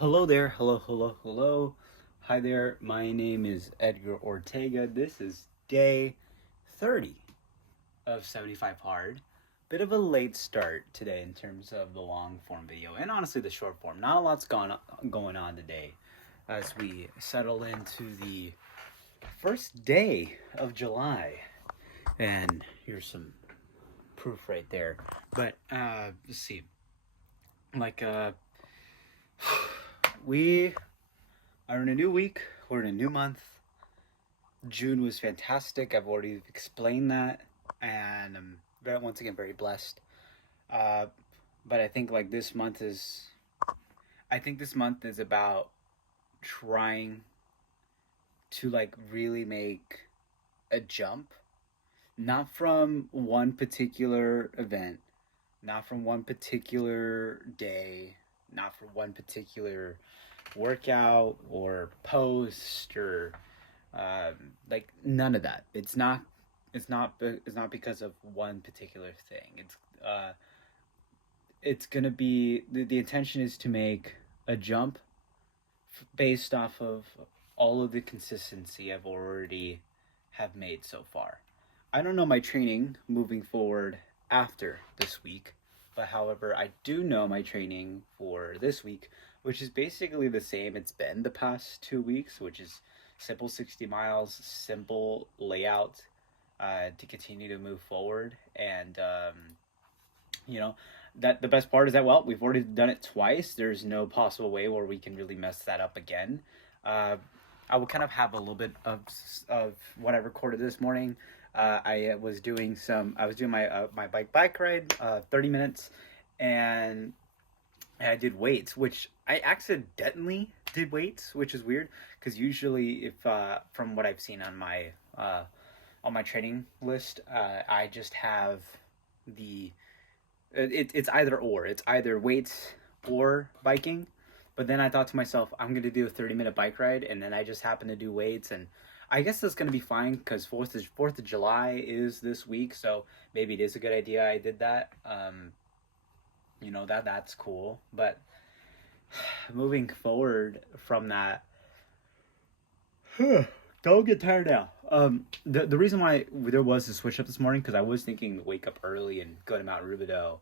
Hello there. Hello. Hi there. My name is Edgar Ortega. This is day 30 of 75 Hard. Bit of a late start today in terms of the long form video and honestly the short form. Not a lot's going on today as we settle into the first day of July. And here's some proof right there. But let's see. Like we are in a new week. We're in a new month. June was fantastic. I've already explained that, and I'm once again very blessed. Uh, but I think like this month is, I think this month is about trying to like really make a jump, not from one particular event, not from one particular day, not from one particular workout or post or like none of that. It's not because of one particular thing. It's gonna be the intention is to make a jump based off of all of the consistency I've already have made so far. I don't know my training moving forward after this week, but however, I do know my training for this week, which is basically the same it's been the past 2 weeks, which is simple 60 miles, simple layout to continue to move forward. And, you know, that the best part is that, well, we've already done it twice. There's no possible way where we can really mess that up again. Uh, I will kind of have a little bit of what I recorded this morning. I was doing my bike ride, 30 minutes, and I did weights, which I accidentally did weights, which is weird because usually if from what I've seen on my training list, I just have the it's either or. It's either weights or biking. But then I thought to myself, I'm going to do a 30-minute bike ride, and then I just happen to do weights, and I guess that's going to be fine because Fourth of July is this week, so maybe it is a good idea I did that. That's cool. But moving forward from that, don't get tired now. The reason why there was a switch up this morning because I was thinking to wake up early and go to Mount Rubidoux,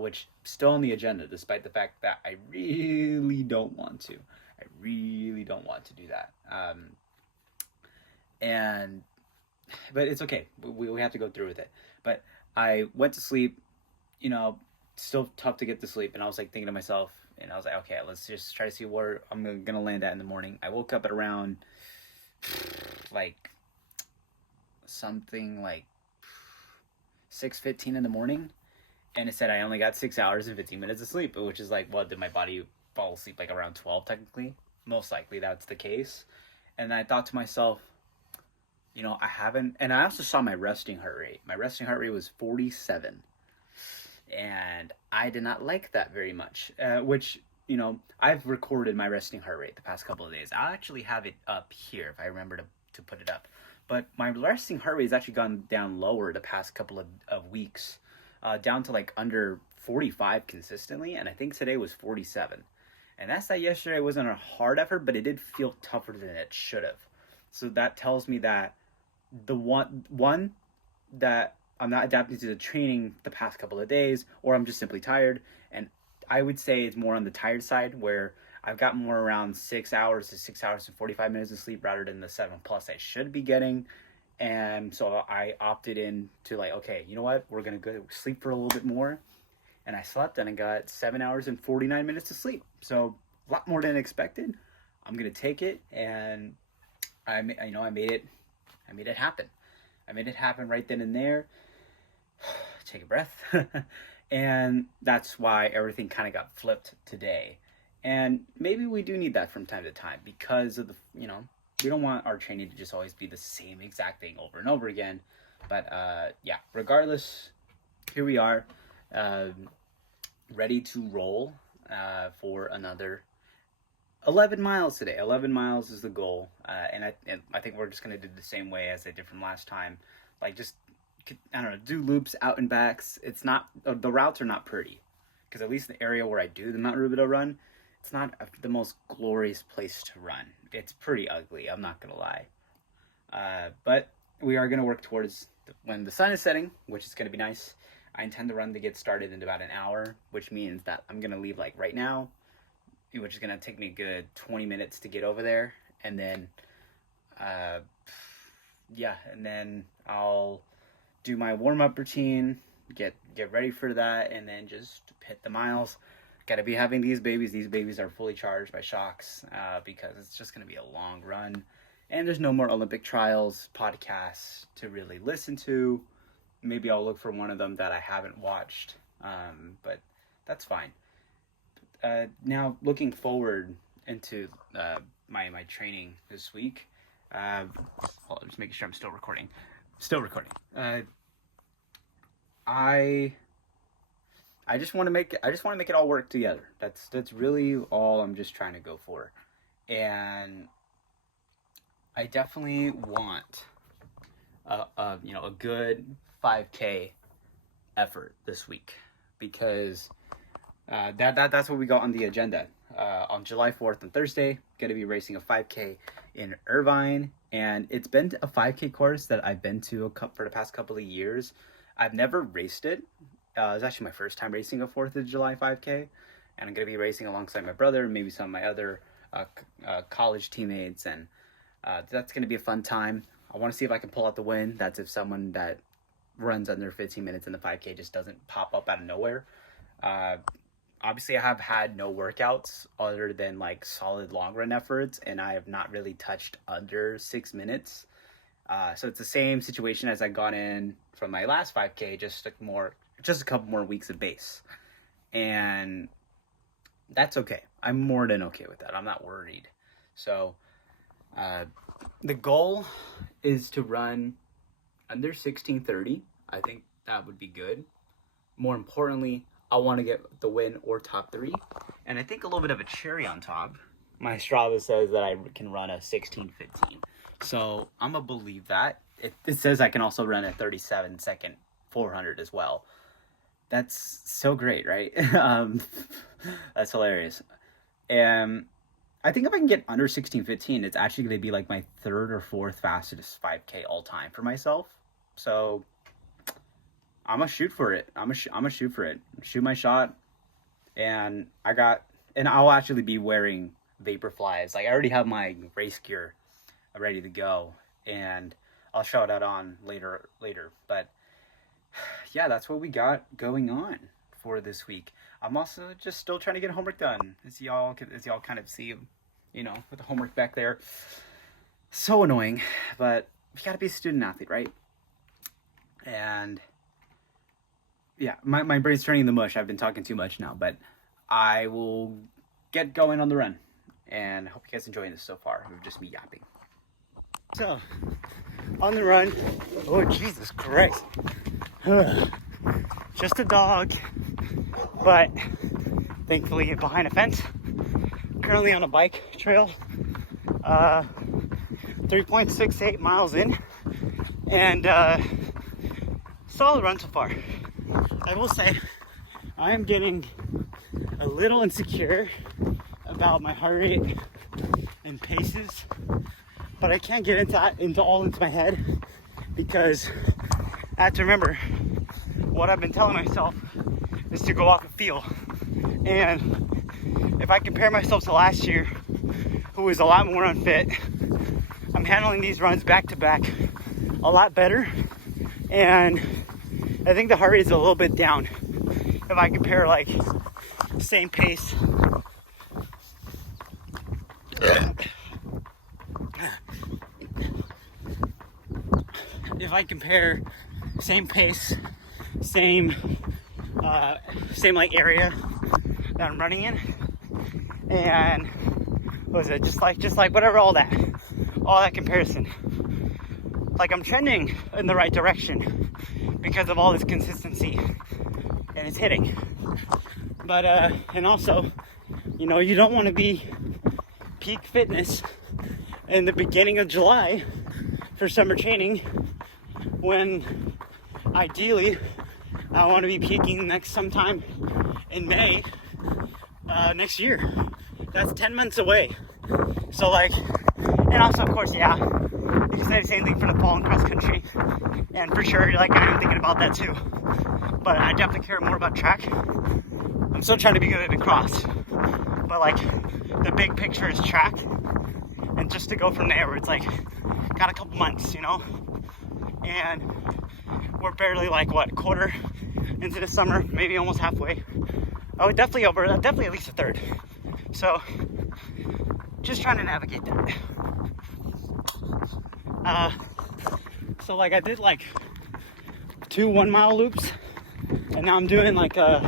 which still on the agenda, despite the fact that I really don't want to. I really don't want to do that. And but it's okay. We have to go through with it. But I went to sleep. Still tough to get to sleep, and I was like thinking to myself, and I was like, okay, let's just try to see where I'm gonna land at in the morning. I woke up at around like something like 6:15 in the morning, and it said I only got 6 hours and 15 minutes of sleep, which is like, well, did my body fall asleep like around 12? Technically, most likely that's the case. And I thought to myself, I haven't, and I also saw my resting heart rate. My resting heart rate was 47, and I did not like that very much. Which I've recorded my resting heart rate the past couple of days. I'll actually have it up here if I remember to put it up. But my resting heart rate has actually gone down lower the past couple of weeks, down to like under 45 consistently, and I think today was 47. And that's that yesterday wasn't a hard effort, but it did feel tougher than it should have. So that tells me that the one that I'm not adapting to the training the past couple of days, or I'm just simply tired. And I would say it's more on the tired side where I've got more around 6 hours to 6 hours and 45 minutes of sleep rather than the 7+ I should be getting. And so I opted in to like, okay, you know what? We're going to go sleep for a little bit more. And I slept and I got 7 hours and 49 minutes of sleep. So a lot more than expected. I'm going to take it. And I made it. I made it happen. I made it happen right then and there. Take a breath. And that's why everything kind of got flipped today. And maybe we do need that from time to time because of we don't want our training to just always be the same exact thing over and over again. But yeah, regardless, here we are, ready to roll for another 11 miles today. 11 miles is the goal. And I think we're just going to do the same way as I did from last time. Like just, I don't know, do loops out and backs. It's not, the routes are not pretty. Because at least the area where I do the Mount Rubidoux run, it's not the most glorious place to run. It's pretty ugly, I'm not gonna lie. But we are gonna work towards when the sun is setting, which is gonna be nice. I intend the run to get started in about an hour, which means that I'm gonna leave like right now, which is gonna take me a good 20 minutes to get over there, and then and then I'll do my warm-up routine, get ready for that, and then just hit the miles. Gotta be having these babies. These babies are fully charged by shocks, because it's just gonna be a long run, and there's no more Olympic trials podcasts to really listen to. Maybe I'll look for one of them that I haven't watched, but that's fine. Now, looking forward into my training this week. Just making sure I'm still recording. I just want to make it all work together. That's really all I'm just trying to go for, and I definitely want a good 5K effort this week, because that's what we got on the agenda. On July 4th and Thursday, going to be racing a 5K in Irvine, and it's been a 5K course that I've been to for the past couple of years. I've never raced it. It was actually my first time racing a 4th of July 5K, and I'm going to be racing alongside my brother and maybe some of my other college teammates, and that's going to be a fun time. I want to see if I can pull out the win. That's if someone that runs under 15 minutes in the 5K just doesn't pop up out of nowhere. Obviously, I have had no workouts other than like solid long run efforts, and I have not really touched under 6 minutes. So it's the same situation as I got in from my last 5K, just a couple more weeks of base. And that's okay. I'm more than okay with that. I'm not worried. So the goal is to run under 16:30. I think that would be good. More importantly, I want to get the win or top 3. And I think a little bit of a cherry on top, my Strava says that I can run a 16:15. So I'm going to believe that. It says I can also run a 37-second 400 as well. That's so great, right? That's hilarious. And I think if I can get under 16:15, it's actually going to be like my 3rd or 4th fastest 5K all time for myself. So I'm gonna shoot for it. I'm gonna shoot for it. Shoot my shot, and I'll actually be wearing Vaporflies. Like, I already have my race gear ready to go, and I'll show that on later. But yeah, that's what we got going on for this week. I'm also just still trying to get homework done, as y'all kind of see, with the homework back there. So annoying, but you gotta be a student athlete, right? And yeah, my brain's turning to mush. I've been talking too much now, but I will get going on the run. And I hope you guys enjoying this so far. It was just me yapping. So, on the run. Oh, Jesus Christ. Just a dog. But thankfully behind a fence. Currently on a bike trail. 3.68 miles in. And solid run so far. I will say, I am getting a little insecure about my heart rate and paces, but I can't get into my head, because I have to remember what I've been telling myself is to go off and feel. And if I compare myself to last year, who was a lot more unfit, I'm handling these runs back to back a lot better, and I think the heart rate is a little bit down if I compare like same pace. If I compare same pace, same like area that I'm running in, and what was it, just like whatever, all that comparison, like I'm trending in the right direction because of all this consistency, and it's hitting. But and also, you don't want to be peak fitness in the beginning of July for summer training, when ideally I want to be peaking sometime in May next year. That's 10 months away. So like, and also of course, yeah, you can say the same thing for the fall and cross country. And for sure, like I am thinking about that too. But I definitely care more about track. I'm still trying to be good at the cross. But like, the big picture is track. And just to go from there, where it's like, got a couple months, you know? And we're barely like, what, quarter into the summer, maybe almost halfway. Oh, definitely at least a third. So, just trying to navigate that. So like I did like 2 1-mile loops, and now I'm doing like a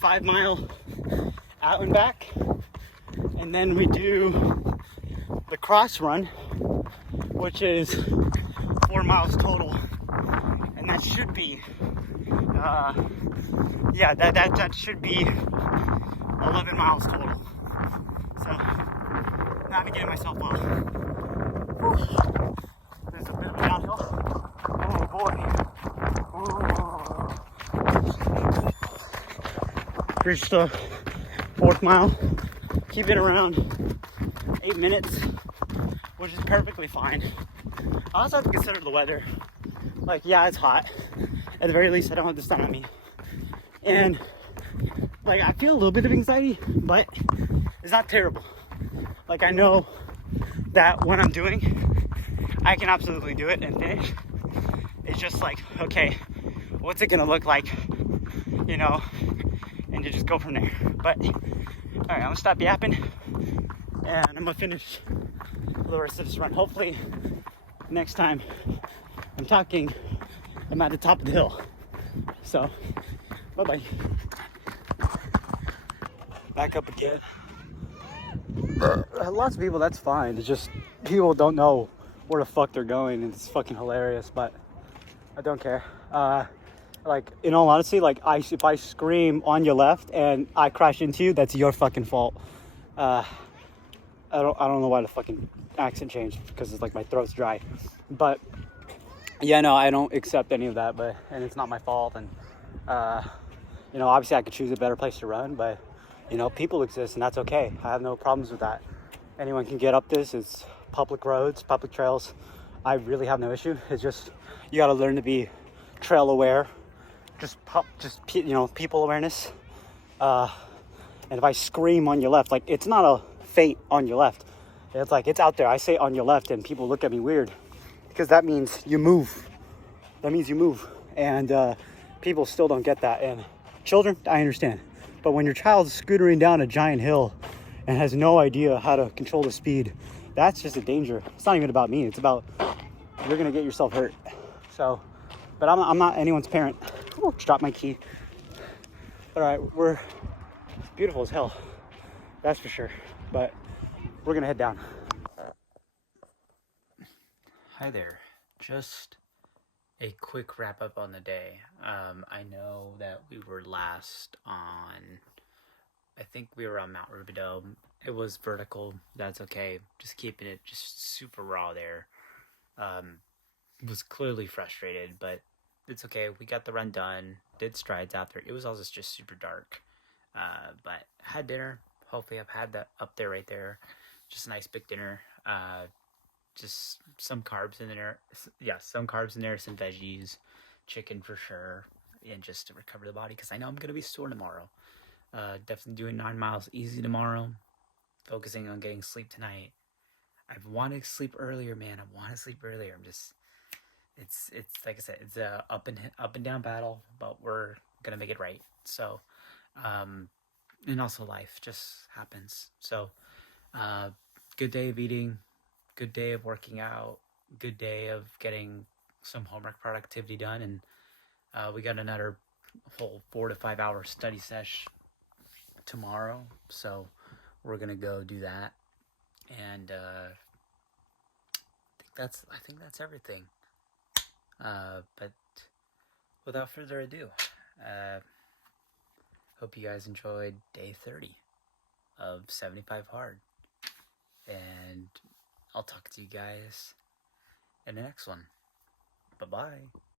5-mile out and back, and then we do the cross run, which is 4 miles total, and that should be that should be 11 miles total. So navigating myself well. Whew. There's a bit of a downhill. Oh boy. Reached the 4th mile. Keep it around 8 minutes, which is perfectly fine. I also have to consider the weather. Like, yeah, it's hot. At the very least, I don't have the sun on me. And like, I feel a little bit of anxiety, but it's not terrible. Like, I know that what I'm doing, I can absolutely do it and finish. It's just like, okay, what's it gonna look like, you know, and to just go from there. But all right, I'm gonna stop yapping, and I'm gonna finish the rest of this run. Hopefully next time I'm talking, I'm at the top of the hill. So bye-bye. Back up again. Lots of people, that's fine. It's just people don't know where the fuck they're going, and it's fucking hilarious, but I don't care. Like, in all honesty, like, if I scream on your left and I crash into you, that's your fucking fault. I don't know why the fucking accent changed, because it's like my throat's dry. But yeah, no, I don't accept any of that, and it's not my fault. And you know, obviously I could choose a better place to run, but you know, people exist, and that's okay. I have no problems with that. Anyone can get up this. It's public roads, public trails. I really have no issue. It's just, you got to learn to be trail aware. Just you know, people awareness. And if I scream on your left, like, it's not a faint on your left. It's like, it's out there. I say on your left, and people look at me weird, because that means you move. That means you move. And people still don't get that. And children, I understand. But when your child's scootering down a giant hill and has no idea how to control the speed, that's just a danger. It's not even about me. It's about, you're going to get yourself hurt. So, but I'm not anyone's parent. Ooh, just dropped my key. All right, we're beautiful as hell. That's for sure. But we're going to head down. Hi there. Just a quick wrap up on the day. I know that we were last on, I think we were on Mount Rubidoux. It was vertical. That's okay. Just keeping it just super raw there. Was clearly frustrated, but it's okay. We got the run done. Did strides out there. It was also just super dark. But had dinner. Hopefully I've had that up there right there. Just a nice big dinner. Just some carbs in there. Yeah, some carbs in there, some veggies, chicken for sure, and just to recover the body, because I know I'm going to be sore tomorrow. Definitely doing 9 miles easy tomorrow. Focusing on getting sleep tonight. I want to sleep earlier, man. I want to sleep earlier. I'm just, it's like I said, it's a up and down battle, but we're gonna make it right. So, and also life just happens. So, good day of eating, good day of working out, good day of getting some homework productivity done, and we got another whole 4 to 5 hour study sesh tomorrow. So we're gonna go do that, and I think that's everything. But without further ado, hope you guys enjoyed day 30 of 75 Hard. And I'll talk to you guys in the next one. Bye-bye.